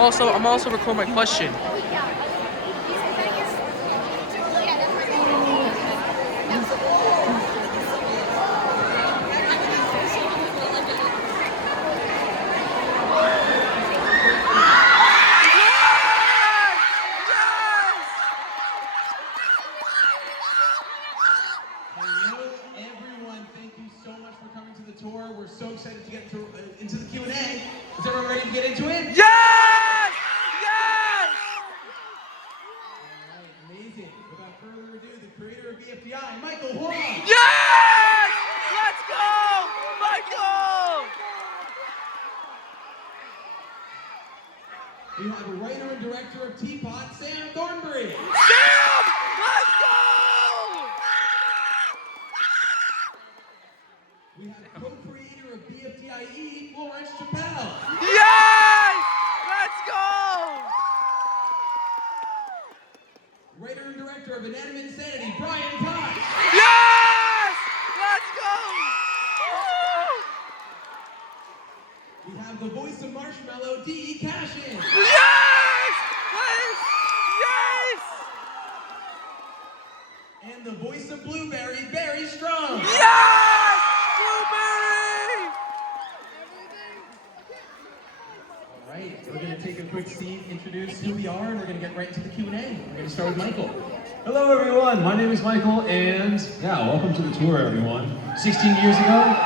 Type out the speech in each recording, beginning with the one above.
I'm also recording my question. Hello, everyone. Thank you so much for coming to the tour. We're so excited to get into the Q&A. Is everyone ready to get into it? Yes! Yes! All right, amazing. Without further ado, the creator of BFDI, Michael Huang. Yes! Let's go! Michael! We have a writer and director of TPOT, Sam Thornbury. Sam! Let's go! We have co-creator of BFDIE, Florence Chappelle. Yes! Let's go! Writer and director of Inanimate Insanity, Brian Cox. Yes! Let's go! We have the voice of Marshmallow, D. Cashin. Yes! Yes! And the voice of Blueberry, Barry Strong. Yes! Blueberry! All right, we're going to take a quick seat, introduce who we are, and we're going to get right into the Q&A. We're going to start with Michael. Hello everyone, my name is Michael, and yeah, welcome to the tour everyone. 16 years ago,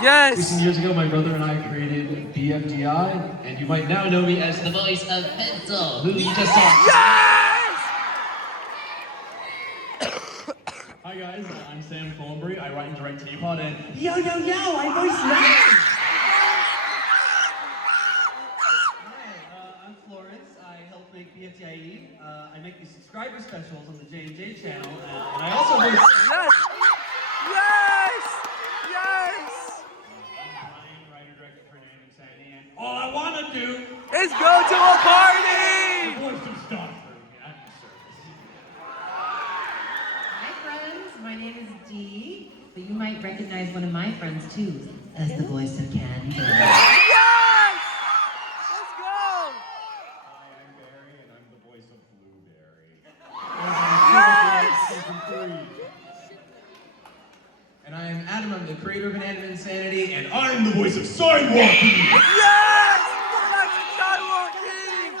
Yes! my brother and I created BFDI, and you might now know me as the voice of Pencil, who you just saw. Yes! Hi guys, I'm Sam Thornbury, I write and direct TPOT, and yo, I voice Matt! I'm Florence. I help make BFDIE. I make the subscriber specials on the J&J channel, and I also voice... Yes! Yes! Yes! I'm Brian, writer director for Inanimate Insanity, and all I want to do Let's go to a party! voice some stuff for the acting service. Hi friends, my name is Dee, but you might recognize one of my friends too, as the voice of CANT. Yes! Let's go! Hi, I'm Barry, and I'm the voice of Blueberry. Yes! And I am Adam, I'm the creator of Inanimate Insanity, and I'm the voice of Sidewalk King. Yes! That's Sidewalk King! All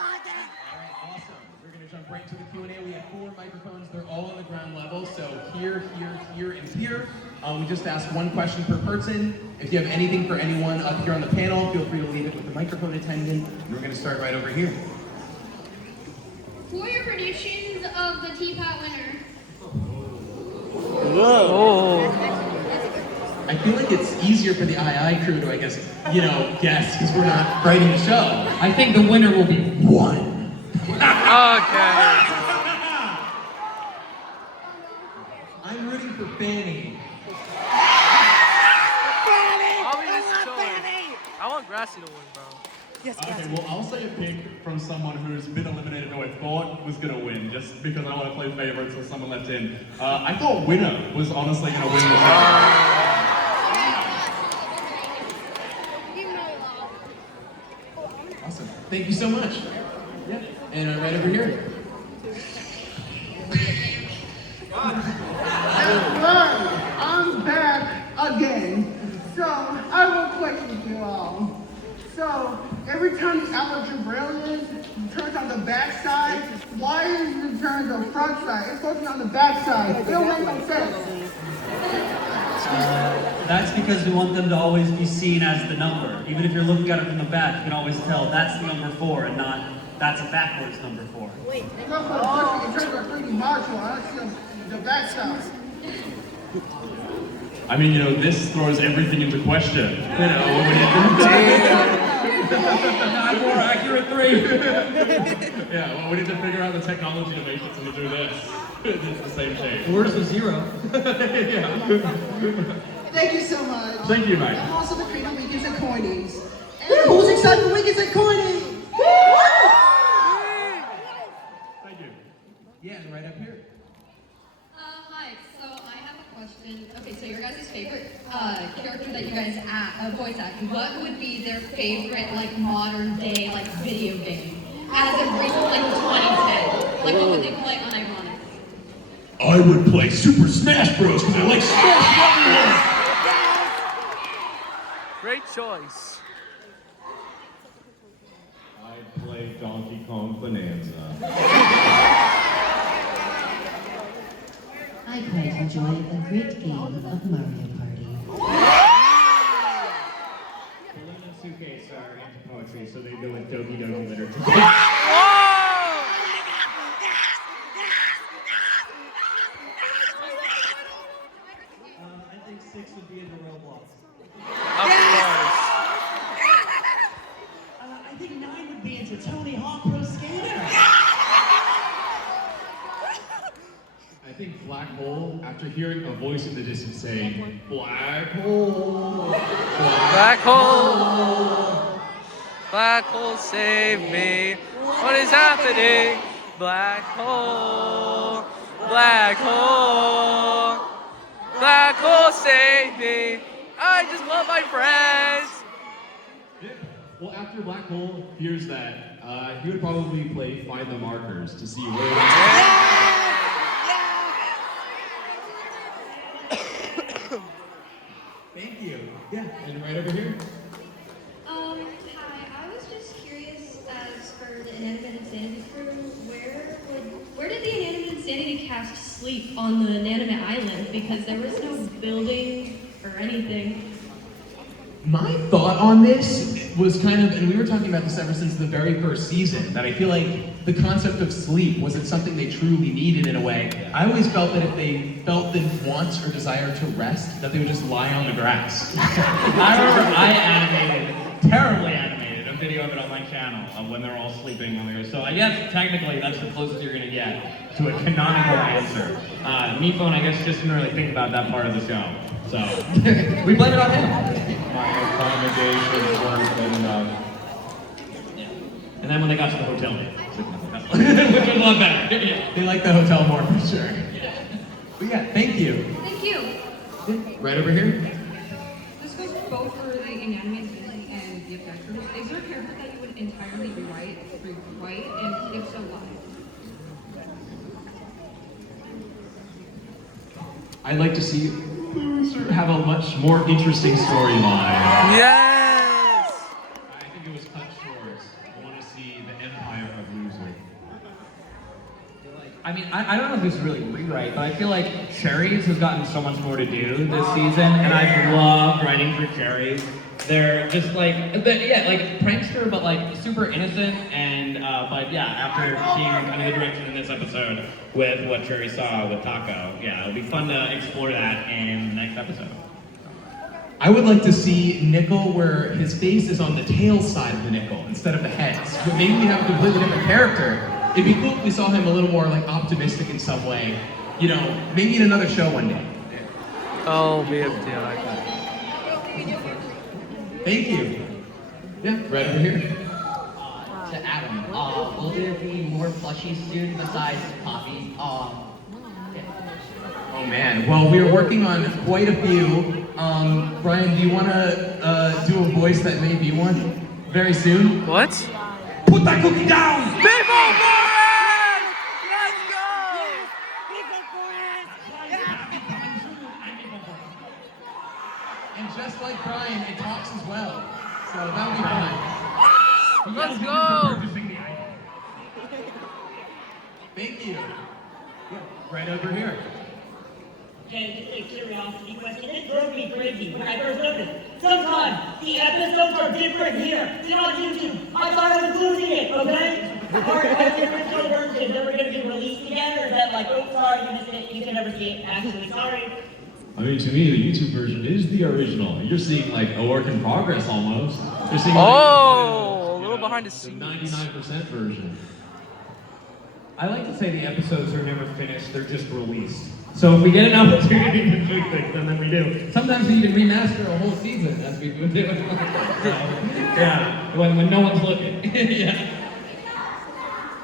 right, awesome. We're going to jump right into the Q&A. We have 4 microphones. They're all on the ground level, so here, and here. We just ask one question per person. If you have anything for anyone up here on the panel, feel free to leave it with the microphone attendant. And we're going to start right over here. Who are your predictions of the TPOT winner? Oh. I feel like it's easier for the II crew to, I guess, guess, because we're not writing the show. I think the winner will be one. Okay. I'm rooting for Fanny. I want Grassy to win, bro. Okay, well, I'll say a pick from someone who's been eliminated who I thought was going to win, just because I want to play favorites with someone left in. I thought Winner was honestly going to win the show. Awesome. Thank you so much. Yeah. And right over here. I'm back again. So, I will question you all. So, every time the allergy brilliant turns on the back side, why is it turned on the front side? It's supposed to be on the back side. It don't make no sense. That's because we want them to always be seen as the number. Even if you're looking at it from the back, you can always tell that's the number 4 and not that's a backwards number 4. Wait, it turns on 3D martial. I don't see the back side. I mean, this throws everything into question. When Not more accurate 3. yeah, well, we need to figure out the technology to make it so we do this. It's the same shape. Where's the 0? Yeah. Thank you so much. Thank you, Mike. I'm also the creator of Weekends at Coinies. And who's excited for Weekends at Coinies? Thank you. Yeah, and right up here. Hi, so I have a question. Okay, so your guys' favorite character that you guys voice act, what would be their favorite, modern day, video game? as of recent, like 2010? Like, what would they play unironically? I would play Super Smash Bros. Because I like smashing everyone! Great choice. I'd play Donkey Kong Bonanza. I quite enjoy a great game of Mario Party. Balloon and Suitcase are into poetry, so they go with Doki Doki Literature. I think 6 would be into Roblox. Of course. I think 9 would be into Tony Hawk Pro Skater. I think Black Hole, after hearing a voice in the distance saying, Black Hole, Black hole. Black hole, save me. What is happening? Black hole. Black hole. Black hole, save me. I just love my friends. Yeah. Well, after Black Hole hears that, he would probably play Find the Markers to see where Thank you. Yeah, and right over here. Hi. I was just curious, as for the Inanimate Insanity crew, where did the Inanimate Insanity cast sleep on the Inanimate Island? Because there was no building or anything. My thought on this was kind of, and we were talking about this ever since the very first season, that I feel like the concept of sleep wasn't something they truly needed in a way. I always felt that if they felt the want or desire to rest, that they would just lie on the grass. I remember I terribly animated a video of it on my channel of when they're all sleeping on there. So I guess technically that's the closest you're gonna get to a canonical answer. Me phone, I guess, just didn't really think about that part of the show. So we blame it on him. my accommodations weren't good enough. And then when they got to the hotel, which was a lot better. Yeah. They like the hotel more for sure. But yeah, thank you. Thank you. Right over here. This goes both for the inanimate entity and the effectors. Is there a character that you would entirely rewrite, and if so, why? I'd like to see Loser have a much more interesting storyline. Yes! I think it was cut short. I want to see the empire of Loser. I mean, I don't know if this is really rewrite, but I feel like Cherries has gotten so much more to do this season, and I've loved writing for Cherries. They're just like, like prankster, but like super innocent, and but yeah, after seeing kind of the direction in this episode with what Cherry saw with Taco, yeah, it'll be fun to explore that in the next episode. I would like to see Nickel where his face is on the tail side of the nickel instead of the head. So maybe we have a completely different character. It'd be cool if we saw him a little more like optimistic in some way. You know, maybe in another show one day. Oh, BFDI. Thank you. Yeah, right over here. To Adam, will there be more plushies soon besides coffee? Oh man, well we're working on quite a few. Brian, do you want to do a voice that may be one very soon? What? Put that cookie down! People Forest! Let's go! And just like Brian, it talks as well. So that'll be fun. Let's go! Thank you. Right over here. Okay, just a curiosity question. It drove me crazy when I first noticed. Sometimes the episodes are different here than on YouTube. I thought I was losing it, okay? Are the original versions ever going to be released again, or is that like, oh, sorry, you missed it, you can never see it, actually, sorry? I mean, to me, the YouTube version is the original. You're seeing like a work in progress almost. You're seeing Oh, a little behind the scenes. 99% version. I like to say the episodes are never finished, they're just released. So if we get an opportunity to do things, then we do. Sometimes we even remaster a whole season as we do. Yeah, when no one's looking. Yeah.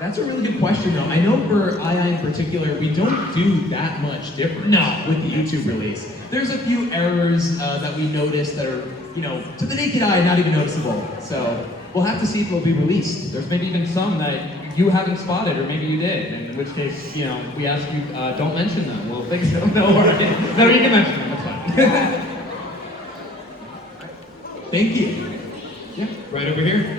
That's a really good question though. I know for II in particular, we don't do that much different with the YouTube release. There's a few errors that we noticed that are, you know, to the naked eye, not even noticeable. So We'll have to see if it'll be released. There's maybe even some that you haven't spotted, or maybe you did, in which case, we ask you, don't mention them. We'll fix them. No worries. No, you can mention them, that's fine. Thank you. Yeah, right over here.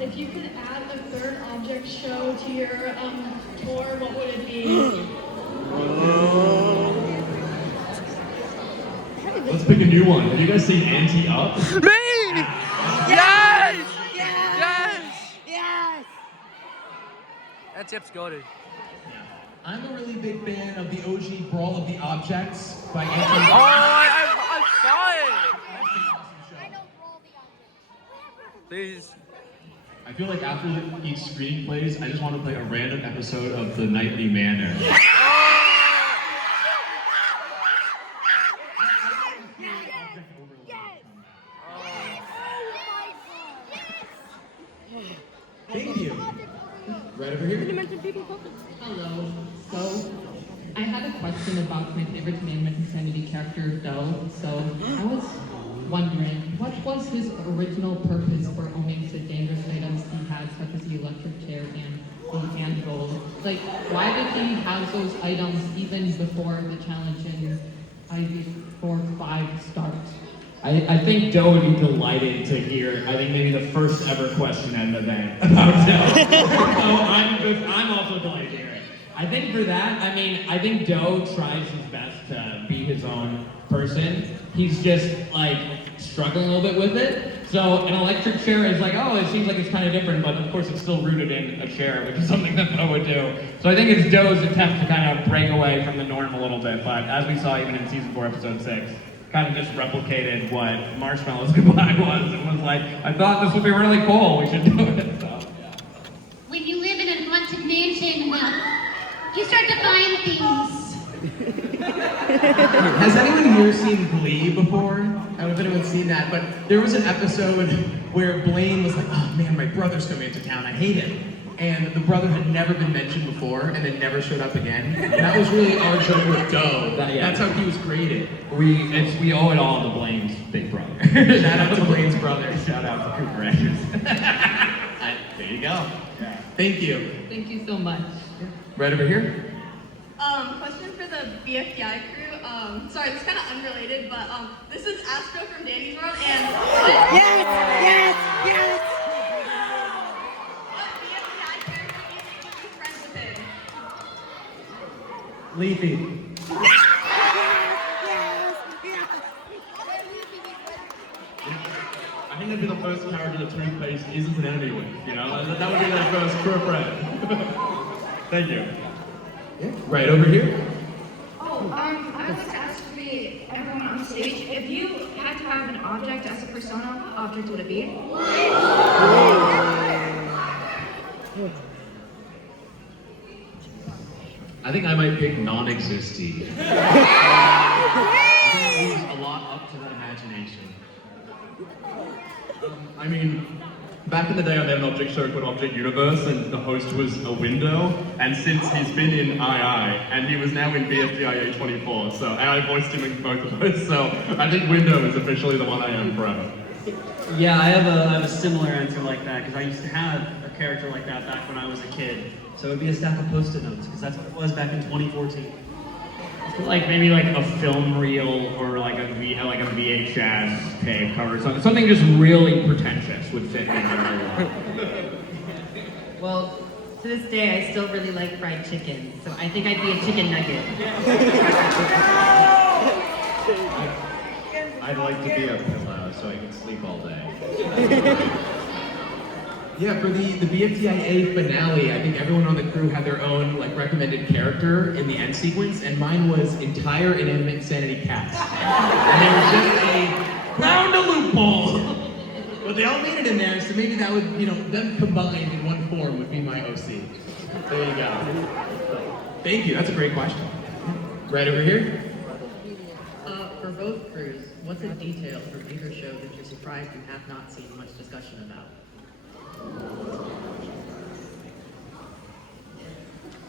If you could add a third object show to your tour, what would it be? Let's pick a new one. Have you guys seen Anti-Up? Me! Yes! Yes! Yes! That tip's goated. I'm a really big fan of the OG Brawl of the Objects by Oh, Anthony. I saw it! Please. I feel like after each screening plays, I just want to play a random episode of The Nightly Manor. Thank you. Right over here. Hello. So, I had a question about my favorite Inanimate Insanity character, Doe. So, I was wondering, what was his original purpose for owning the dangerous items he had, such as the electric chair and the anvil? Like, why did he have those items even before the challenge in IV4-5 starts? I think Doe would be delighted to hear, I think maybe the first ever question at an event about Doe. So I'm also delighted to hear it. I think for that, I think Doe tries his best to be his own person. He's just struggling a little bit with it. So an electric chair is it seems like it's kind of different, but of course it's still rooted in a chair, which is something that Doe would do. So I think it's Doe's attempt to kind of break away from the norm a little bit, but as we saw even in season 4, episode 6, kind of just replicated what Marshmallow's goodbye was. It was like, I thought this would be really cool, we should do it. So, yeah. When you live in a haunted mansion, you start to find things. Has anyone here seen Glee before? I don't know if anyone's seen that, but there was an episode where Blaine was like, oh man, my brother's coming into town, I hate him. And the brother had never been mentioned before and then never showed up again. And that was really our joke with Doe. That's how he was created. We owe it all to Blaine's big brother. Shout out to Blaine's brother. Shout out to Cooper Andrews. There you go. Yeah. Thank you. Thank you so much. Right over here. Question for the BFDI crew. Sorry, this is kind of unrelated, but this is Astro from Danny's World, and Yes! what BFDI character do you think would be friends with him? Leafy. I think that'd be the first character that toothpaste isn't an enemy with, That would be their first true friend. Thank you. Yeah. Right over here. I would like to ask everyone on stage, if you had to have an object as a persona, what object would it be? I think I might pick non-existy. I think it leaves a lot up to the imagination. Back in the day, I made an object show called Object Universe, and the host was a window. And since he's been in II, and he was now in BFDI A24, so I voiced him in both of those. So I think window is officially the one I am forever. Yeah, I have a similar answer like that, because I used to have a character like that back when I was a kid. So it would be a stack of Post-it notes, because that's what it was back in 2014. Maybe a film reel or a VHS tape cover, something just really pretentious would fit in very well. Well, to this day, I still really like fried chicken, so I think I'd be a chicken nugget. I'd like to be a pillow so I can sleep all day. Yeah, for the BFDIA finale, I think everyone on the crew had their own recommended character in the end sequence, and mine was entire Inanimate Insanity cats. And they were just found a loophole. But they all made it in there, so maybe that would, them combined in one form would be my OC. There you go. Thank you, that's a great question. Right over here. For both crews, what's a detail from either show that you're surprised you have not seen much discussion about?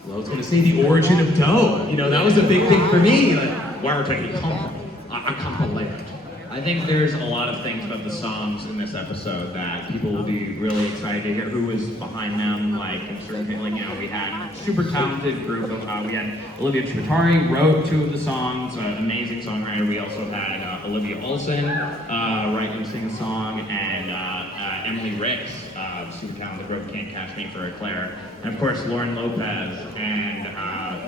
Well, I was going to say the origin of Doe. That was a big thing for me. Where did he come from? I come from land. I I think there's a lot of things about the songs in this episode that people will be really excited to hear who was behind them. Like, in certain things, like, you know, we had a super talented group of, we had Olivia Chitari wrote 2 of the songs, amazing songwriter. We also had Olivia Olson write and sing a song, and Emily Ricks, super talented, wrote Can't Catch Me for Claire. And of course, Lauren Lopez and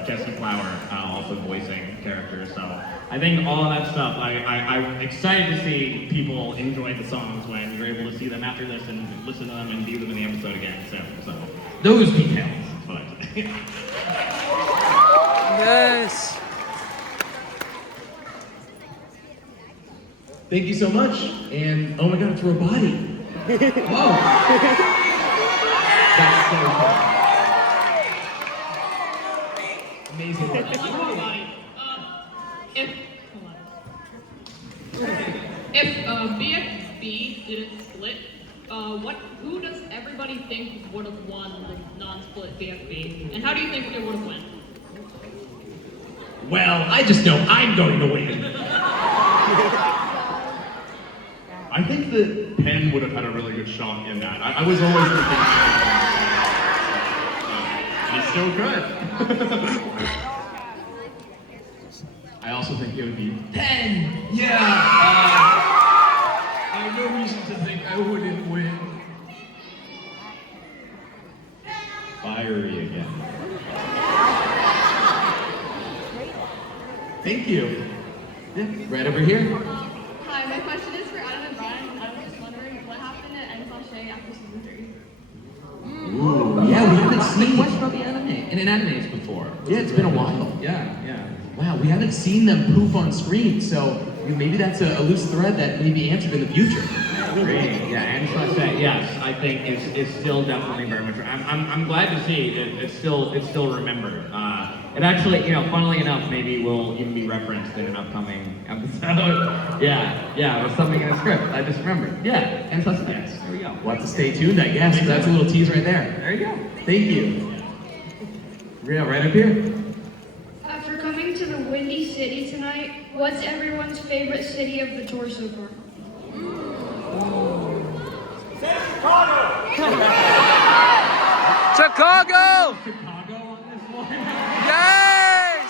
Jesse Flower also voicing characters. So I think all of that stuff, I'm excited to see people enjoy the songs when you're able to see them after this and listen to them and view them in the episode again. So those details is what I say. Yes. Thank you so much. And oh my god, it's Robati. Whoa. That's so cool. Amazing work. If BFB didn't split, who does everybody think would have won the non-split BFB? And how do you think it would have went? Well, I just know I'm going to win. I think that Penn would have had a really good shot in that. I was always thinking he's still good. I also think it would be Penn! Yeah! I have no reason to think I wouldn't win. Fiery again. Thank you. Yeah, right over here. Hi, my question is for Adam and Brian. I was just wondering what happened at N/A after season 3. Ooh, yeah, we haven't seen much about the anime in an animes before. Yeah, it's been a while. Yeah. Wow, we haven't seen them poop on screen, so maybe that's a loose thread that may be answered in the future. Great. Yeah, and yes, I think it's still definitely very much. I'm glad to see it's still remembered. It actually, you know, funnily enough, maybe will even be referenced in an upcoming episode. Yeah, there's something in the script. I just remembered. Yeah, and yes, there we go. We'll have to stay tuned, I guess. But that's a little tease right there. There you go. Thank you. Yeah, right up here. After coming to the Windy City tonight, what's everyone's favorite city of the tour so far? Chicago! Chicago on this one. Yes!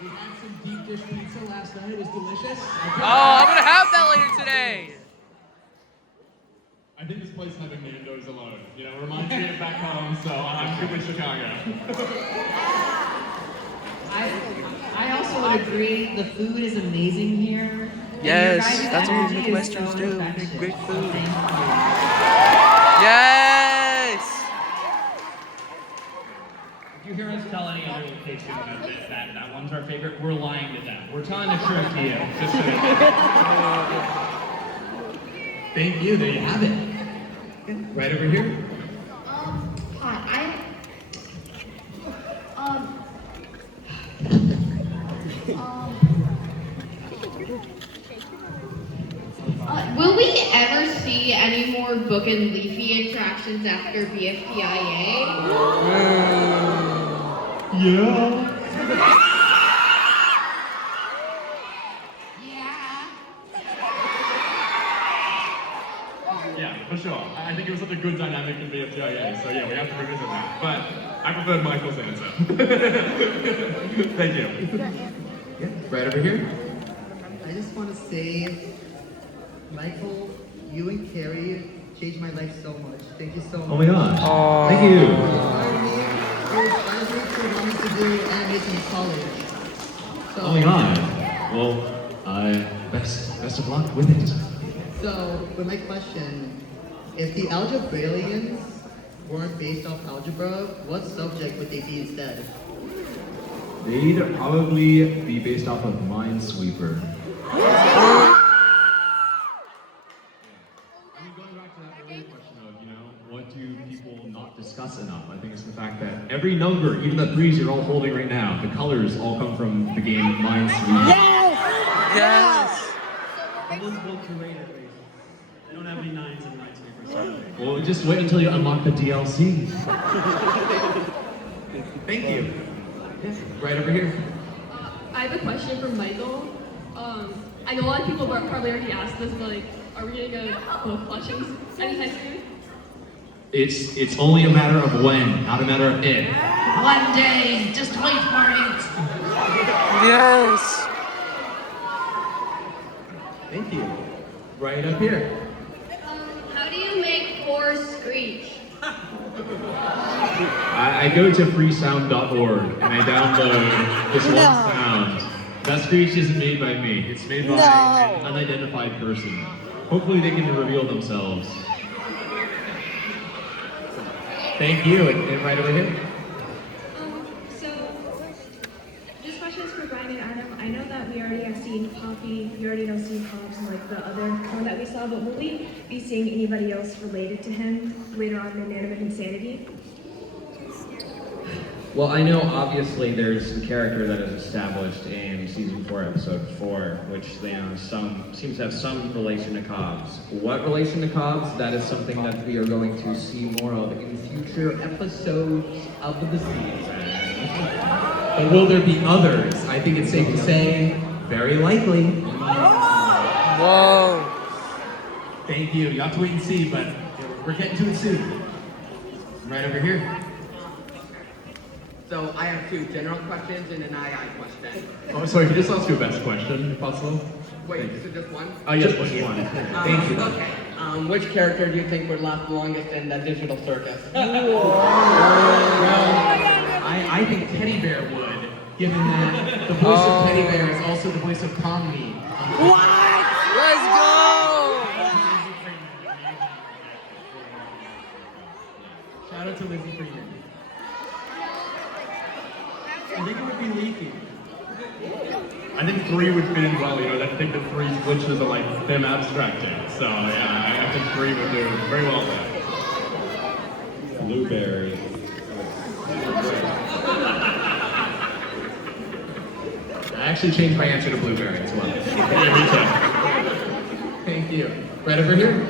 We had some deep dish pizza last night. It was delicious. Oh, I'm gonna have that later today. I think this place having Nando's alone, you know, reminds me of back home, so I'm good with Chicago. I also would agree. The food is amazing here. Yes, that's what we Midwesterners do. Make great food. Yes! If you hear us tell any other location that one's our favorite, we're lying to them. We're telling the truth to you. Just so you know. Thank you. There you have it. Right over here. Hi, Will we ever see any more Book and Leafy interactions after BFDIA? Yeah. Yeah, for sure. I think it was such a good dynamic in BFDIA, so yeah, we have to revisit that. But I preferred Michael's answer. Thank you. Yeah, right over here. I just want to say, Michael, you and Carrie changed my life so much. Thank you so much. Oh my gosh. Thank you. You inspired me to wanting to do animation in college. So, Oh my god. Well, best of luck with it. So, with my question, if the algebraians weren't based off algebra, what subject would they be instead? They'd probably be based off of Minesweeper. Going back to that earlier question of, you know, what do people not discuss enough? I think it's the fact that every number, even the 3s you're all holding right now, the colors all come from the game Minesweeper. Yes! Someone's built curator, basically. They don't have any 9s in Minesweeper, so. Well, just wait until you unlock the DLC. Thank you. Right over here. I have a question for Michael. I know a lot of people probably already asked this, but like, are we getting both plushies anytime soon? It's only a matter of when, not a matter of if. One day, just wait for it. Yes. Thank you. Right up here. How do you make horse screech? I go to freesound.org and I download this one sound. That screech isn't made by me. It's made by an unidentified person. Hopefully they can reveal themselves. Thank you. And right over here. So, this question is for Brian and Adam. I know that we already have seen Poppy, we already know Steve Cobbs and like the other clone that we saw, but will we be seeing anybody else related to him later on in Inanimate Insanity? Well, I know obviously there's the character that is established in season 4, episode 4, which seems to have some relation to Cobbs. What relation to Cobbs? That is something that we are going to see more of in future episodes of the season. But will there be others? I think it's safe to say, very likely. Whoa. Thank you. You have to wait and see, but we're getting to it soon. Right over here. So I have 2 general questions and an II question. Oh, sorry, can you just ask your best question, if possible? Wait, is it just one? Oh, yes, just one. Thank you. Okay. Which character do you think would last the longest in the digital circus? Well, I think Teddy Bear would, given that the voice of Teddy Bear is also the voice of Pomni. What? Let's go! Shout out to Lizzie Freeman. I think it would be Leafy. I think 3 would fit in well, I think the 3's glitches are like them abstracting. So yeah, I think 3 would do very well there. Blueberry. I actually changed my answer to Blueberry as well. Thank you. Right over here.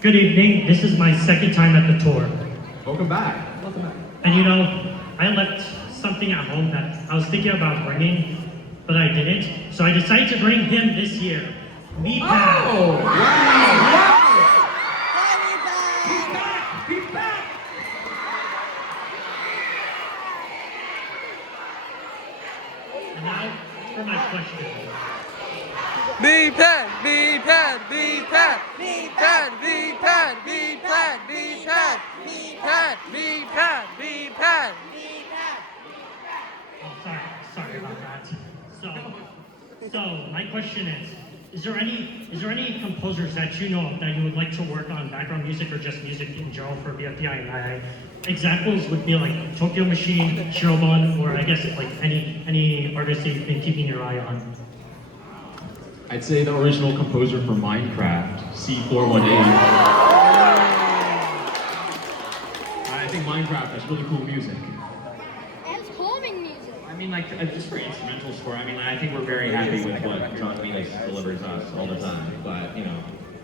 Good evening. This is my second time at the tour. Welcome back. And I left something at home that I was thinking about bringing, but I didn't. So I decided to bring him this year. Me back. Oh, wow. He's back. And now for my question. B-Pad, B-Pad, B-Pad, B-Pad, B-Pad, B-Pad, B-Pad, B-Pad, B-Pad, B-Pad. Oh, sorry about that. So my question is there any composers that you know that you would like to work on background music or just music in general for BFDI and II? Examples would be like Tokyo Machine, Shirobon, or I guess like any artist that you've been keeping your eye on. I'd say the original composer for Minecraft, C418. I think Minecraft has really cool music. It's calming music. I mean, like, just for instrumental score, I think we're very happy with what John Venus delivers us all the time. But,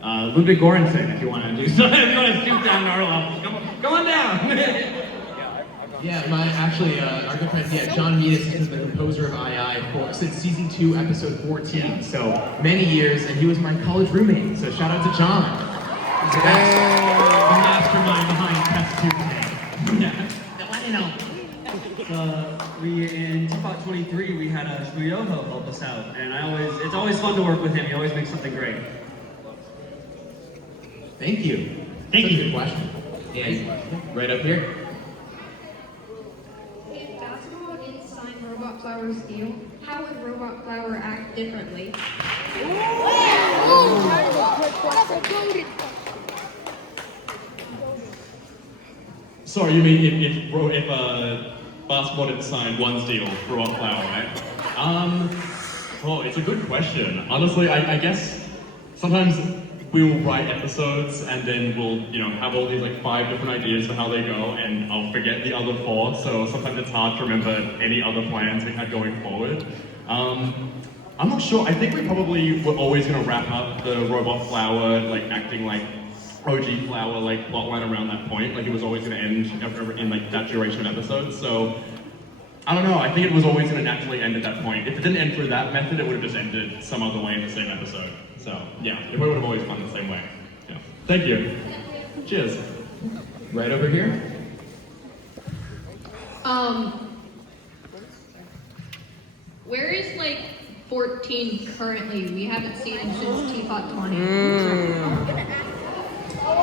Ludwig Göransson, if you want to do something, if you want to stoop down to our level, come on down. Yeah, our good friend, John Venus has been the composer of II since season 2, episode 14. So many years, and he was my college roommate. So shout out to John. He's the mastermind behind Test 2. Yeah. In TPOT 23, we had a Shmuyoho help us out, and it's always fun to work with him. He always makes something great. Thank you. Thank you. Good question. Yeah, right up here. If basketball didn't sign Robot Flower's deal, how would Robot Flower act differently? That's a goated. Sorry, you mean if basketball didn't sign one's deal for Robot Flower, right? It's a good question. Honestly, I guess sometimes we'll write episodes and then we'll, have all these 5 different ideas for how they go, and I'll forget the other 4. So sometimes it's hard to remember any other plans we had going forward. I'm not sure. I think we probably were always going to wrap up the Robot Flower acting like OG Flower plotline around that point. It was always going to end in that duration of episodes. So I don't know, I think it was always going to naturally end at that point. If it didn't end through that method, it would have just ended some other way in the same episode. So, yeah, it would have always gone the same way. Yeah. Thank you. Cheers. Right over here. Where is like 14 currently? We haven't seen him since TPOT 20.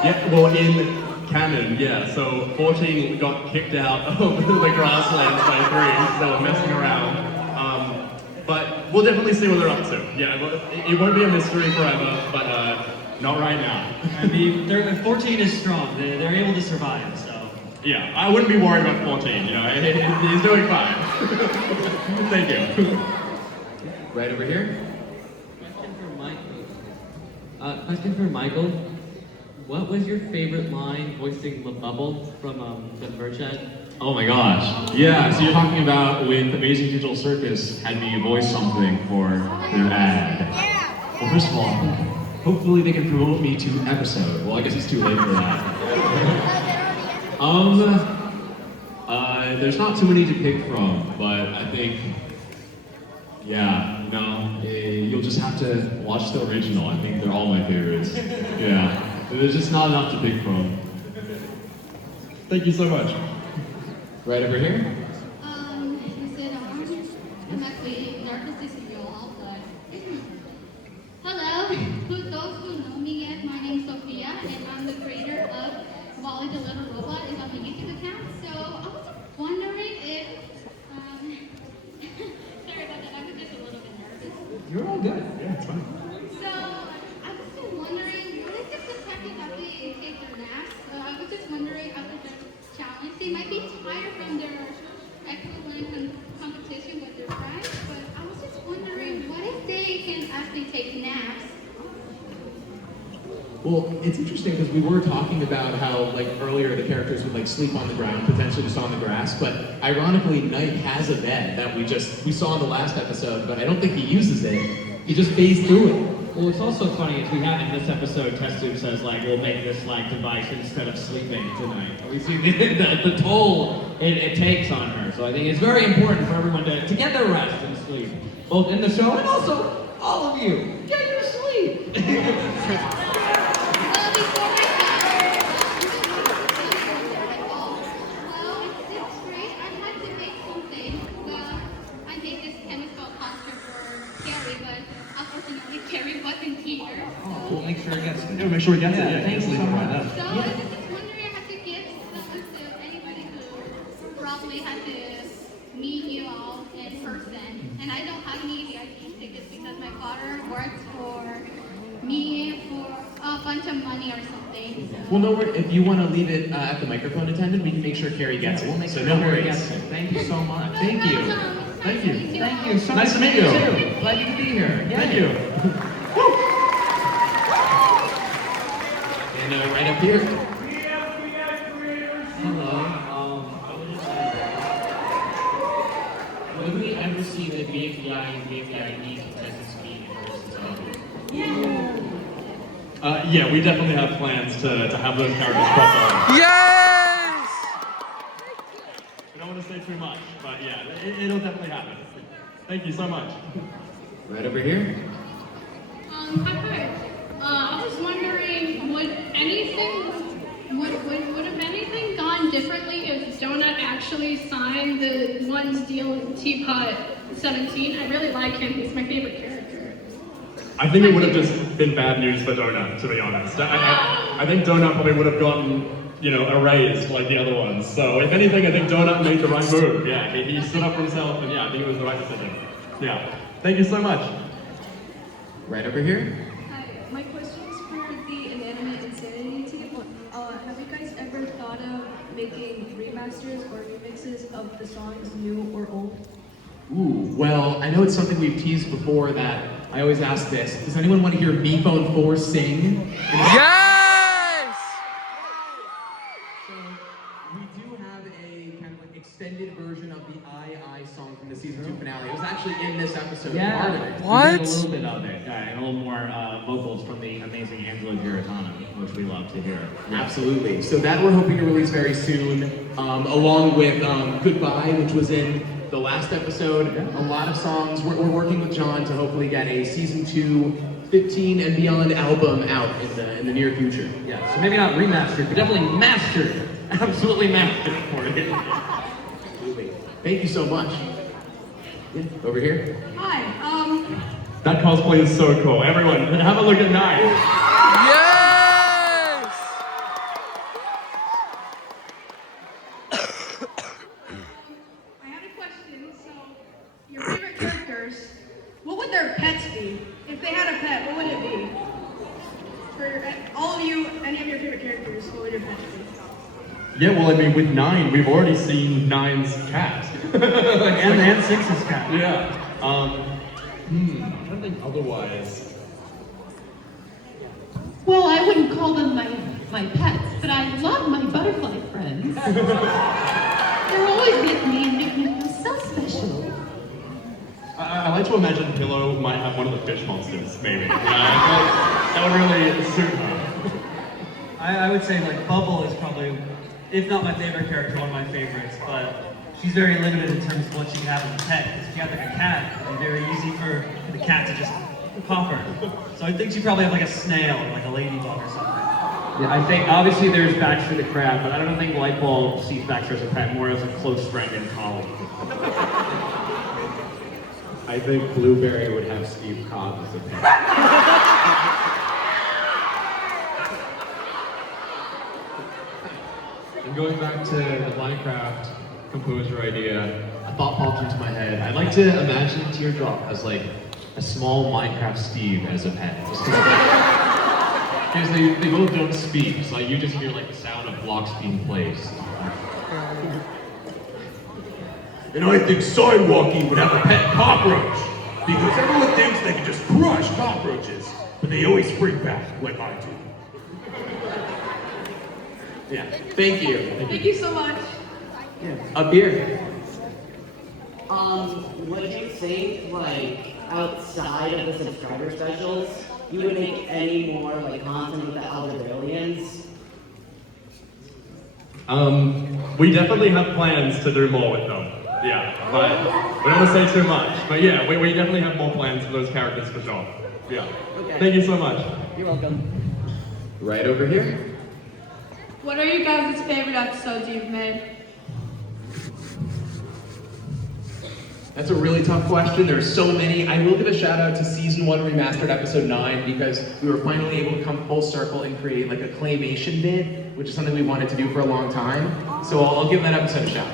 Yeah, well, in canon, yeah. So 14 got kicked out of the grasslands by 3, so we're messing around. But we'll definitely see what they're up to. Yeah, it won't be a mystery forever, but not right now. I mean, 14 is strong. They're able to survive, so. Yeah, I wouldn't be worried about 14, you know, he's doing fine. Thank you. Right over here. Question for Michael. What was your favorite line voicing the bubble from the merch ad? Oh my gosh. Yeah, so you're talking about when Amazing Digital Circus had me voice something for their ad. Well, first of all, hopefully they can promote me to episode. Well, I guess it's too late for that. There's not too many to pick from, but I think, yeah, you'll just have to watch the original. I think they're all my favorites. Yeah, there's just not enough to pick from. Thank you so much. Right over here. Is it on? I'm actually nervous to see you all, but hello. For those who know me yet, my name is Sophia, and I'm the creator of Wally the Little Robot. It's on the YouTube account. So I was wondering if sorry about that. I was just a little bit nervous. You're all good. Yeah, it's fine. So I was just wondering, what is this detective after they take their naps? I was just wondering after the challenge, they might be tired from their excellent competition with their friends, but I was just wondering, what if they can actually take naps? Well, it's interesting because we were talking about how, like, earlier the characters would, like, sleep on the ground, potentially just on the grass, but ironically, Knight has a bed that we saw in the last episode, but I don't think he uses it. He just phased through it. Well, what's also funny is we have in this episode, Test says, like, we'll make this, like, device instead of sleeping tonight. We see the toll it takes on her. So I think it's very important for everyone to get their rest and sleep, both in the show and also all of you. Get your sleep. We'll make sure it gets. Yeah, make sure it gets it. Yeah, thanks so much. So I was just wondering, I have to give something to anybody who probably had to meet you all in person. And I don't have any VIP tickets because my father works for me for a bunch of money or something. So. Well, no worries. If you want to leave it at the microphone attendant, we can make sure Carrie gets it. We'll make so sure no Carrie worries. gets it. Thank you so much. Thank you. Thank you. Thank you. So Nice to meet you. Too. Glad you could be here. Thank you. And right up here. Hello. Will we ever see the BFDI and BFDI contestants meet in person? Yeah, we definitely have plans to have those characters cross over. Yes! I don't want to say too much, but yeah, it'll definitely happen. Thank you so much. Right over here. Hi. I was wondering, would have anything gone differently if Donut actually signed the one's deal in Teapot 17? I really like him. He's my favorite character. I think it would have just been bad news for Donut, to be honest. I think Donut probably would have gotten, erased like the other ones. So if anything, I think Donut made the right move. Yeah, he stood up for himself, and yeah, I think it was the right decision. Yeah. Thank you so much. Right over here. Hi, my question is for the Inanimate Insanity team. Have you guys ever thought of making remasters or remixes of the songs new or old? Ooh, well, I know it's something we've teased before that I always ask this. Does anyone want to hear Me Phone 4 sing? Yes! So we do have a kind of like extended version of the I song from the season 2 finale. It was actually in this episode. Part of it. We did a little bit of it, and a little more vocals from the amazing Angela Giratana, which we love to hear. Absolutely. So that we're hoping to release very soon, along with Goodbye, which was in the last episode, a lot of songs. We're working with John to hopefully get a season 2, 15 and beyond album out in the near future. Yeah, so maybe not remastered, but definitely mastered. Absolutely mastered for it. Absolutely. Thank you so much. Yeah, over here. Hi. That cosplay is so cool. Everyone, have a look at 9. Yes! I had a question. So, your favorite characters, what would their pets be? If they had a pet, what would it be? For all of you, any of your favorite characters, what would your pets be? Yeah, well, I mean, with 9, we've already seen 9's cat. and 6's cat. Yeah. I don't think otherwise. Well, I wouldn't call them my pets, but I love my butterfly friends. They're always with me and make me feel so special. I like to imagine Pillow might have one of the fish monsters, maybe. Yeah, that would really suit her. I would say like Bubble is probably, if not my favorite character, one of my favorites, but she's very limited in terms of what she can have as a pet. Because if you have like a cat, it'd be very easy for the cat to just pop her. So I think she'd probably have like a snail or like a ladybug or something. Yeah, I think obviously there's Baxter the Crab, but I don't think Lightbulb sees Baxter as a pet, more as a close friend and colleague. I think Blueberry would have Steve Cobb as a pet. And going back to the Minecraft composer idea, a thought popped into my head. I'd like to imagine Teardrop as like a small Minecraft Steve as a pet. Because they both don't speak, so you just hear like the sound of blocks being placed. And I think Sidewalkie would have a pet cockroach. Because everyone thinks they can just crush cockroaches, but they always spring back like I do. Yeah, thank you. Thank you so much. Yeah. Up here. Would you think, like, outside of the subscriber specials, you would make any more, like, content with the Alderalians? We definitely have plans to do more with them. Yeah, but we don't want to say too much. But yeah, we definitely have more plans for those characters for sure. Yeah. Okay. Thank you so much. You're welcome. Right over here. What are you guys' favorite episodes you've made? That's a really tough question. There's so many. I will give a shout out to season 1 remastered episode 9 because we were finally able to come full circle and create like a claymation bit, which is something we wanted to do for a long time. So I'll give that episode a shout.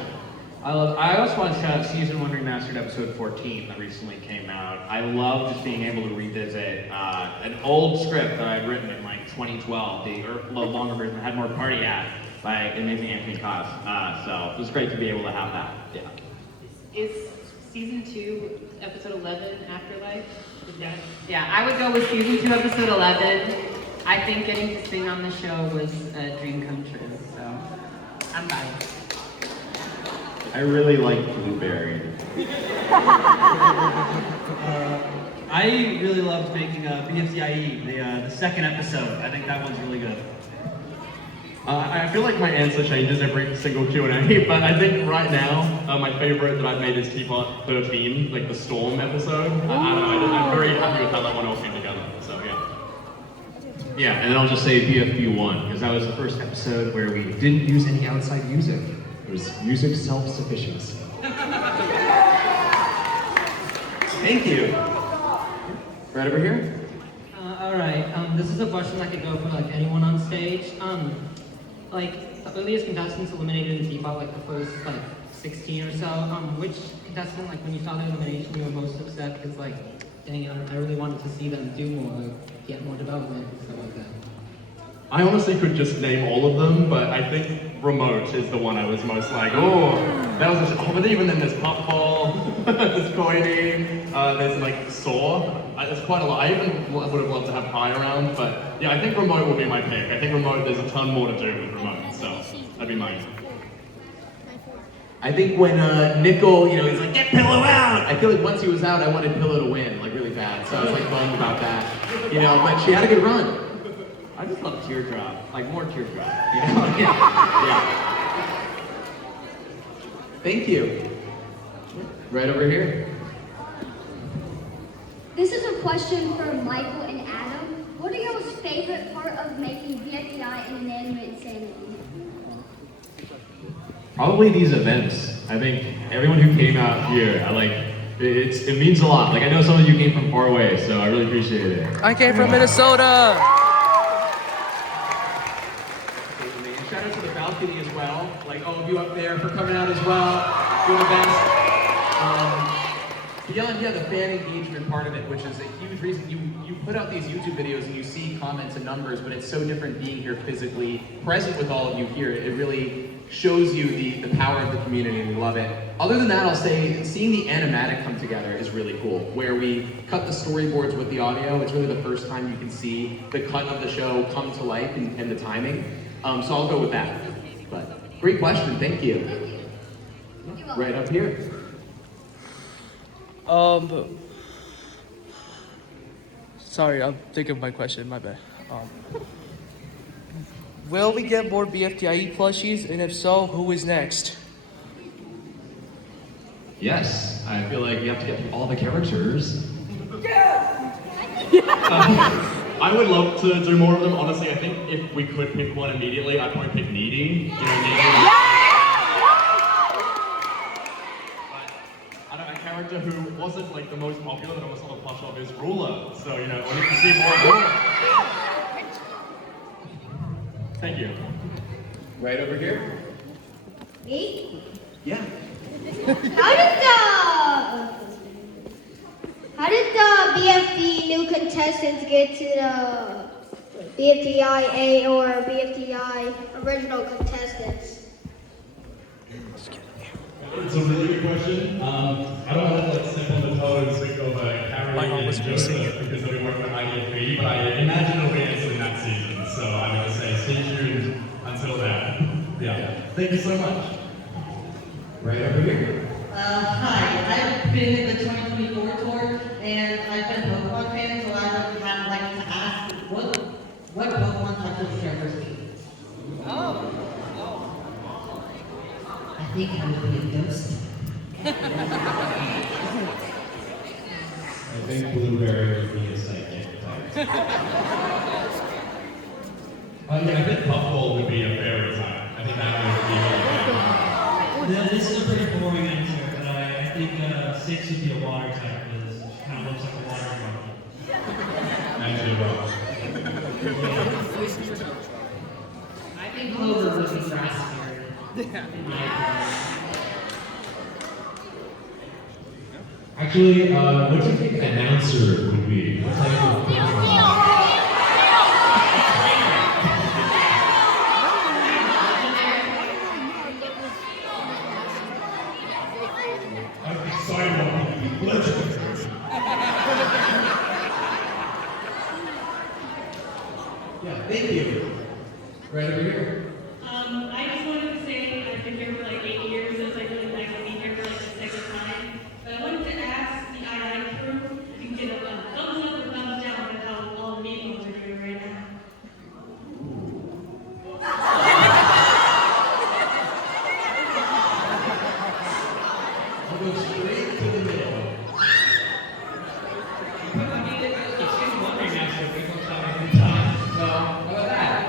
I also want to shout out season 1 remastered episode 14 that recently came out. I love just being able to revisit an old script that I'd written in like 2012, the longer version that had more party at by amazing Anthony Coss. So it was great to be able to have that. Yeah. Is season 2, episode 11, Afterlife? Yeah, I would go with season 2, episode 11. I think getting to sing on the show was a dream come true, so I'm fine. I really like Blueberry. I really loved making BFDI, the second episode. I think that one's really good. I feel like my answer changes every single Q&A, but I think right now, my favorite that I've made is TPOT 13, like the Storm episode. I don't know, I'm very happy with how that one all came together, so yeah. Yeah, and then I'll just say BFB1, because that was the first episode where we didn't use any outside music. It was music self-sufficiency. Thank you. Right over here. All right. This is a question that could go for like anyone on stage. Like the earliest contestants eliminated in Teapot, like the first like 16 or so. Which contestant, like when you saw the elimination, you were most upset because like, dang it, I really wanted to see them do more, like, get more development and stuff like that. I honestly could just name all of them, but I think Remote is the one I was most like, oh, that was but even then there's Puffball, there's Coiny, there's like Saw. There's quite a lot. I even would have loved to have Pie around, but yeah, I think Remote will be my pick. I think Remote, there's a ton more to do with Remote, so that'd be mine. I think when Nickel, he's like, get Pillow out! I feel like once he was out, I wanted Pillow to win, like really bad. So I was like bummed about that. But she had a good run. I just love Teardrop, like more Teardrop, Yeah. Thank you. Right over here. This is a question for Michael and Adam. What are your favorite part of making BFDI and Inanimate Insanity? Probably these events. I think everyone who came out here, it means a lot. Like I know some of you came from far away, so I really appreciate it. I came from Minnesota. And shout out to the balcony as well. Like all of you up there for coming out as well. You're the best. Beyond the fan engagement part of it, which is a huge reason you put out these YouTube videos and you see comments and numbers, but it's so different being here physically present with all of you here. It really shows you the power of the community, and we love it. Other than that, I'll say seeing the animatic come together is really cool, where we cut the storyboards with the audio. It's really the first time you can see the cut of the show come to life and the timing. So I'll go with that. But great question, thank you. Right up here. Sorry, I'm thinking of my question, my bad. Will we get more BFDIE plushies? And if so, who is next? Yes, I feel like you have to get through all the characters. I would love to do more of them. Honestly, I think if we could pick one immediately, I'd probably pick Needy. Needy. A character who wasn't like the most popular, but almost on the plush of is Ruler. So, I need to see more of Ruler. Thank you. Right over here. Me? Yeah. How did the BFD new contestants get to the BFDI or BFDI original contestants? It's a really good question. I don't want to step on the toe and speak of Carrie and Joseph because they'll be working on IEP, but I imagine they'll be answering that season. So I would just say stay tuned until then. Yeah. Thank you so much. Right over here. Hi, I've been in the 2024 tour, and I've been a Pokemon fan, so I would kind of like to ask what Pokemon types of characters be? I think I would be a ghost. I think Blueberry would be a psychic type. I think Puffball would be a fairy type. I think that would be This is a pretty boring answer, but I think 6 would be a water type because it kind of looks like a water monkey. Actually, wrong. I think Clover would be grass fairy. Actually, what do you think an announcer would be? What type of Yeah, thank you. Right over here. I just wanted to say I've been here for like 8 years, so it's like really nice to be here for like the second time. But I wanted to ask the II crew if you can get a thumbs up or thumbs down on how all the meetings are doing right now. I'll go straight to the middle.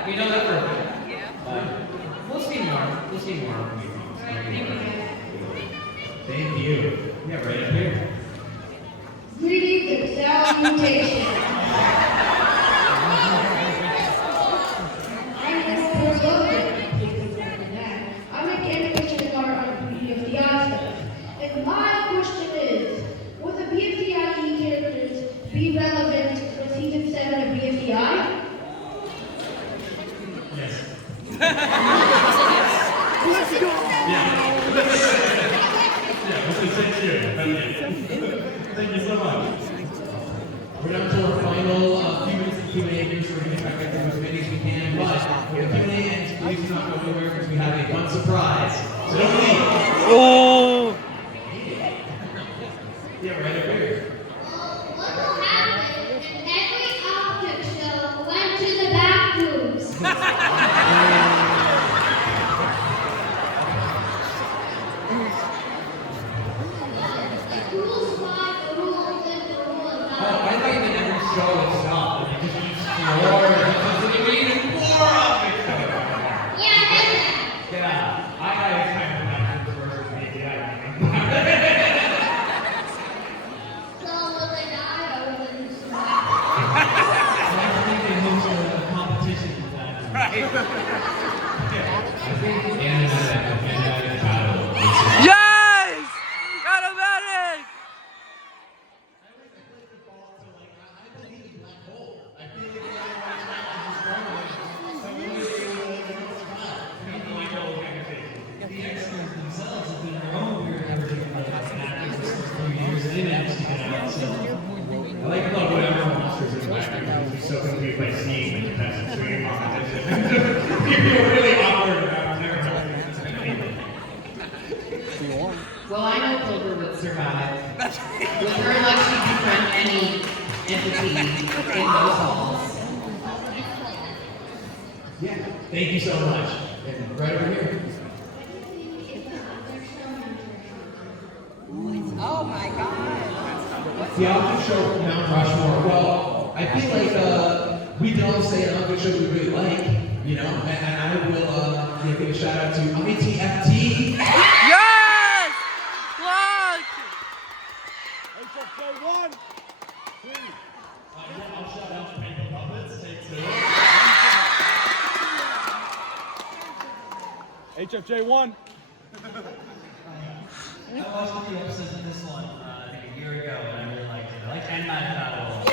We know that for a fact. We'll see more. We'll see more. Thank you. Yeah, right up here. Greetings and salutations. I'm a candidate on BFDI stuff. And my question is, will the BFDI characters be relevant for season 7 of BFDI? Yes. Thank you so much. We're down to our final few minutes of Q&A here, so we're going to try to get through as many as we can. But we have Q&A, and please do not go anywhere because we have a fun surprise. So don't leave. Oh! Yeah, right over here. What will happen if every object show went to the bathrooms? Yeah, I got excited about this versus BFDI. So will they die or will they survive? I think they host a competition for that. Right. Yes! Got a medic! The X-Men themselves have been their own weird version of actors for 3 years. They managed to get out, so. I like about whatever monsters in Black Mirror is so confused by seeing the contestants doing a competition. People are really awkward about Well, I know Clover would survive. With her luck, she can find any entity in those halls. Yeah, thank you so much. And right over here. Oh my God. The outfit show from Mount Rushmore. Well, I feel like we can all say an outfit show we really like, you know, and I will give a shout out to TPOT. Yes! Block! HFJ1! I'll shout out Paper Puppets, take 2. HFJ1! I watched a few episodes of this one, I think a year ago, and I really liked it. I like End Night Battle.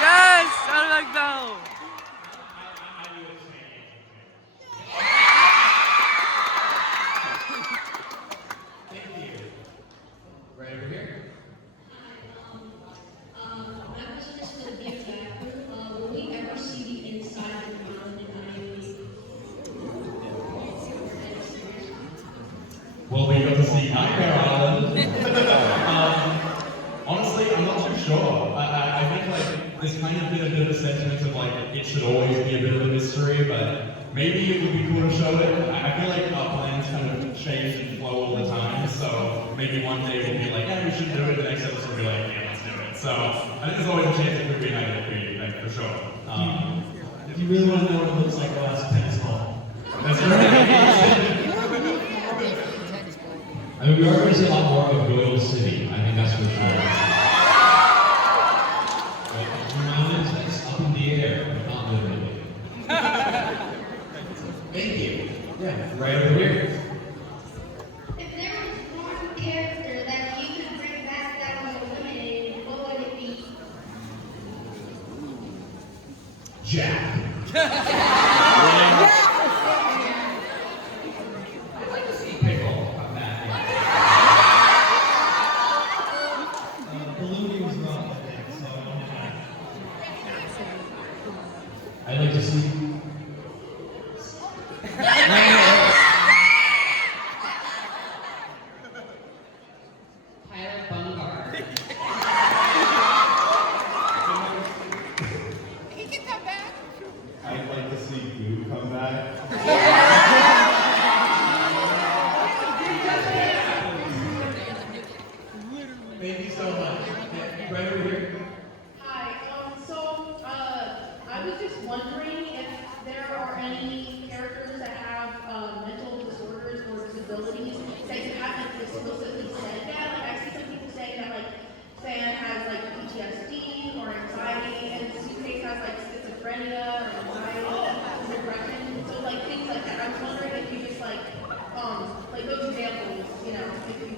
Yes! I like that! Right over here. My question is for the BFDI crew. Will we ever see the inside of the mountain in IMD? Well, we got to see Nightmare Island. Honestly, I'm not too sure. I think like there's kind of been a bit of a sentiment of like it should always be a bit of a mystery, but maybe it would be cool to show it. I feel like our plans kind of change and flow all the time, so maybe one day we'll be like, yeah, we should do it. The next episode we'll be like, yeah, let's do it. So I think there's always a chance it could be an idea for you, like, for sure. If you really want to know what it looks like, go ask tennis ball. That's right. I mean, we are going to see a lot more of Royal City, I think that's for sure. Mountains, that's up in the air, but not literally. Thank you. Yeah, right over here. If there was one character that you could bring back that was eliminated, what would it be? Jack. I'd like to see Pickle come back. Balloony was rough, I think, so I don't know. I'd like to see. Tyler Bungard. He can come back. I'd like to see Goo come back. Thank you so much. Right over here. Hi, I was just wondering if there are any characters that have mental disorders or disabilities that you haven't explicitly said that. Like, I see some people saying that, like, Sam has, like, PTSD or anxiety, and Suitcase has, like, schizophrenia or anxiety or depression. So, like, things like that. I was wondering if you just, like those examples, you know, if you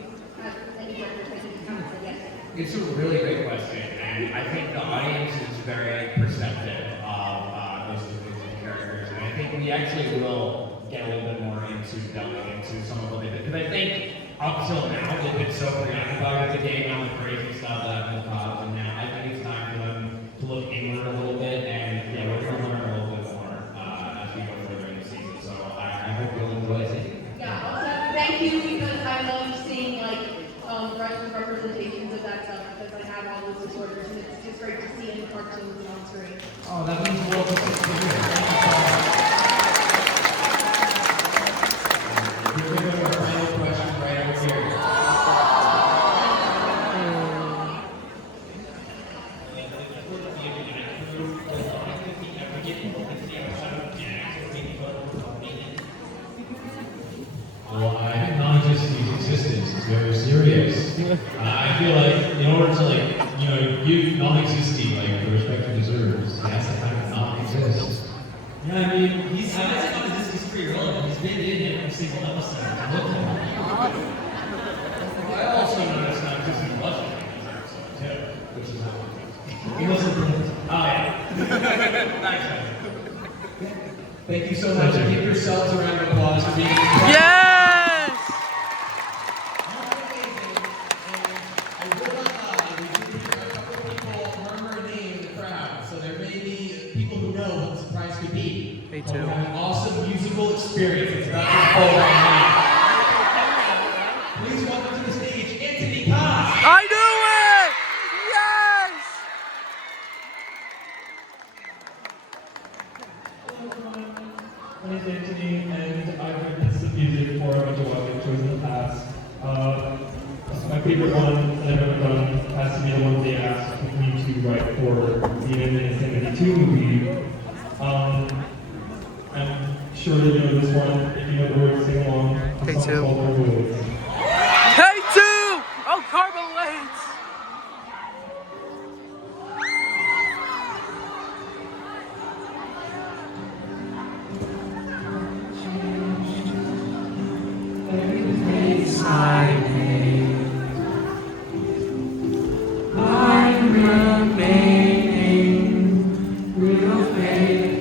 have any characters that you haven't said yes to. It's a really great question, and I think the audience is very perceptive of those specific characters, and I think we actually will get a little bit more into delving into some of what they did, because I think up till now they've been so preoccupied with the game and all the crazy stuff that happened caused, and now I think it's time for them to look inward a little bit, and yeah, we're going to learn a little bit more as we go further in the season, so I hope you'll enjoy it. Yeah, also, thank you, because I love seeing, like, representations of that stuff, because I have all those disorders, and it's just great to see in cartoons and on screen. Oh, that means the world to hear. Here we go to our final question right over here. like the respect he deserves. He has to kind of not exist. Yeah, I mean, I might say not exist, he's pretty relevant. He's been in every single episode. I also noticed not just in watching too, which is not. He wasn't brilliant. Oh yeah. Thanks. Thank you so much. Give yourselves a round of applause for being Yes! I will not lie, we did hear a couple of people murmur a name in the crowd, so there may be people who know what the surprise could be. Me But too. we have an awesome musical experience that's about to unfold right now. Please welcome to the stage, Anthony Cox. I knew it! Yes! My name is Anthony, and I've written pieces of music for a bunch of Western shows in the past. My favorite one that I've ever done has to be the one they asked me to write for the Independence 72 movie. I'm sure that you know this one. If you know the words, sing along. Hey, It's too. called The Woods. Hey, two! Oh, carbonates! I'm remaining real fake.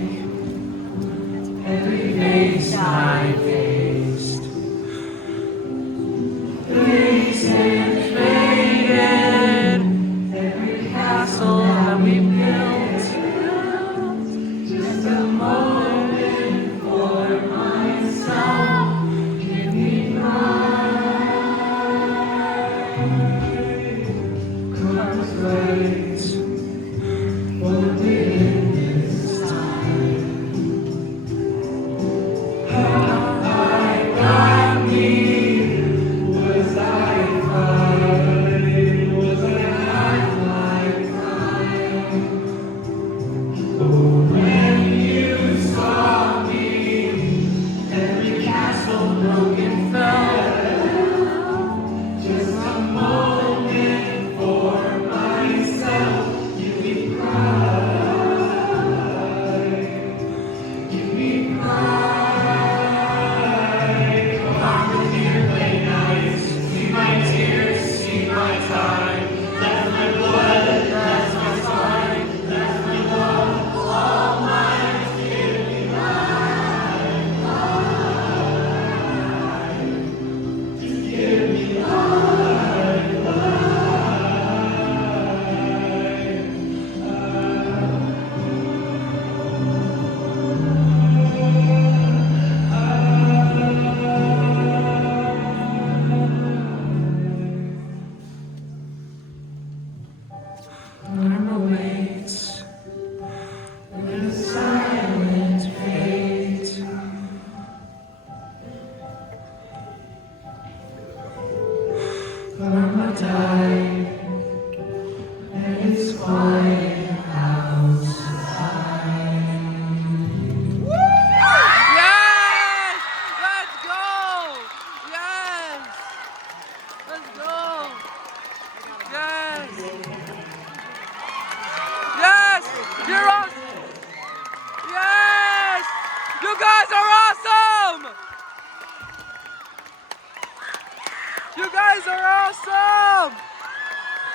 Every face I faced, and faded. Every castle that we built, just a moment for myself. Give me pride. Comes right, won't be in this time. I got me. Was I crying? Was I like crying? Oh, when you saw me, every castle broken fell. Just a moment for myself. Give me pride. Give me pride. I'm with you late nights. See my tears, see my time. That's my blood, that's my spine. That's my love, all mine. Give me life. Just give me Karma waits with a silent fate. Karma died and its quiet outside. Yes! Let's go! Yes! Let's go! Yes! Yes! You're awesome! Yes! You guys are awesome! You guys are awesome!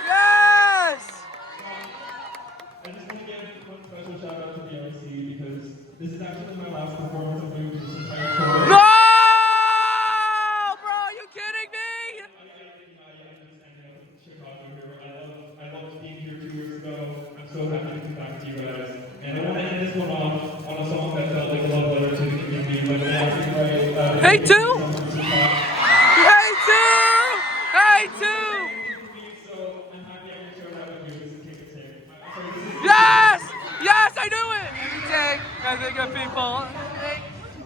Yes! I just want to give one special shout out to the RC because this is actually my last performance of this entire tour. No! Bro, are you kidding me? I loved being here 2 years ago. I'm so happy to come back to you guys. And I want to end this one off on a song that felt like a love letter to the community. But they actually write, Hey, two! Hey, two! Hey, two! Yes! Yes, I knew it! Every day, I think of people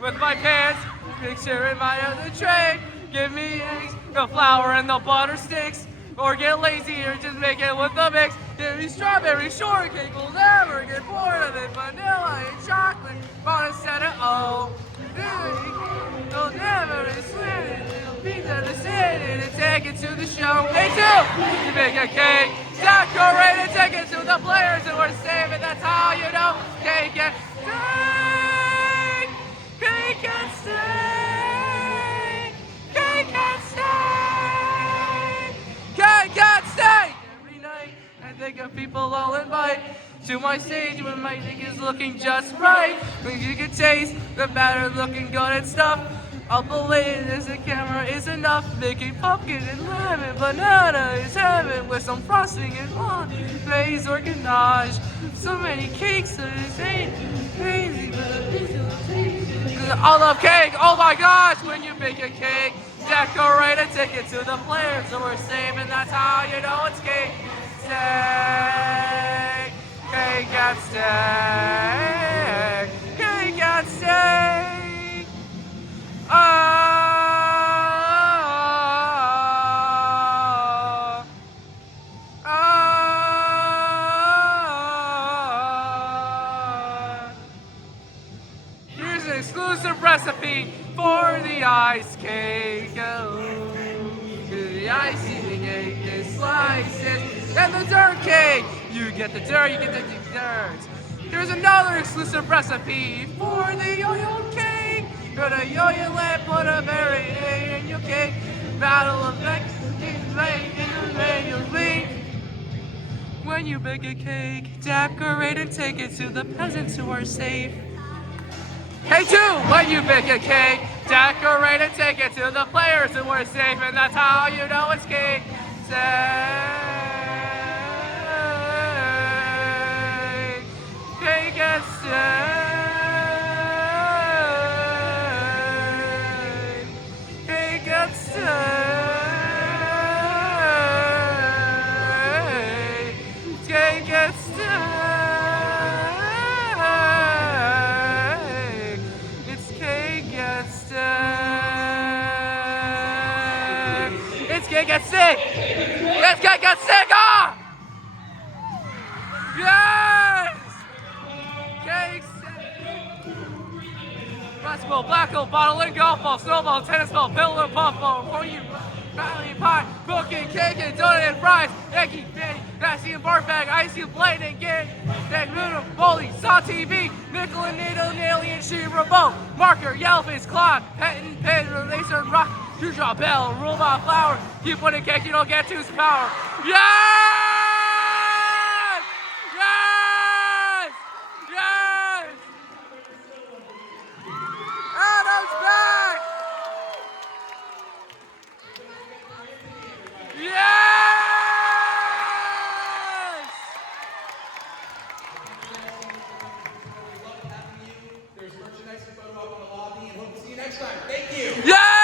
with my pants, picture in my other tray. Give me the flour and the butter sticks, or get lazy or just make it with the mix. Give me strawberry shortcake, will never get bored of it. Vanilla and chocolate, gonna set it all. They'll never sweet it. Pizza to sit in and take it to the show. Hey, two! You make a cake, stack Decorated tickets to the players who are saving. That's how you know cake and steak. Cake and steak. Cake and steak. Cake and steak. Every night I think of people I'll invite to my stage when my dick is looking just right. When you can taste the batter looking good and stuff. I'll believe this a camera is enough. Making pumpkin and lemon, banana is heaven with some frosting and on. Glaze or ganache. So many cakes that it ain't crazy, but I love cake. Oh my gosh, when you bake a cake, decorate a ticket to the players so we're saving. That's how you know it's cake. Steak, cake and steak, cake and steak. Here's an exclusive recipe for the ice cake. Oh, the icing cake is slices. And the dirt cake. You get the dirt, you get the dirt. Here's another exclusive recipe for the yo-yo cake. Put a yo-yo lamp, put a berry in your cake. Battle of Mexican rain in the rain. When you bake a cake, decorate and take it to the peasants who are safe. Hey, two, when you bake a cake, decorate and take it to the players who are safe, and that's how you know it's cake. Steak, cake and steak, cake and steak, cake and steak. It's cake and steak. It's cake and steak. It's cake and steak. Ah! Yes! Cake, basketball, black hole, bottle, and golf ball, snowball, tennis ball, pillow, and puffball. For you, rally pie, cookie, cake, and donut, and fries, eggy, fanny, nasty, and bar bag, icy, blade, and gay, and noodle, bowling, saw TV, nickel and needle, alien, she, remote, marker, yellow face, clock, patent, pin, laser, rock, you draw bell, robot, flower, keep putting cake, you don't get too power. Yes! Yes! Yes! Adam's back! Yes! There's merchandise and photo op in the lobby, and hope to see you next time. Thank you. Yes!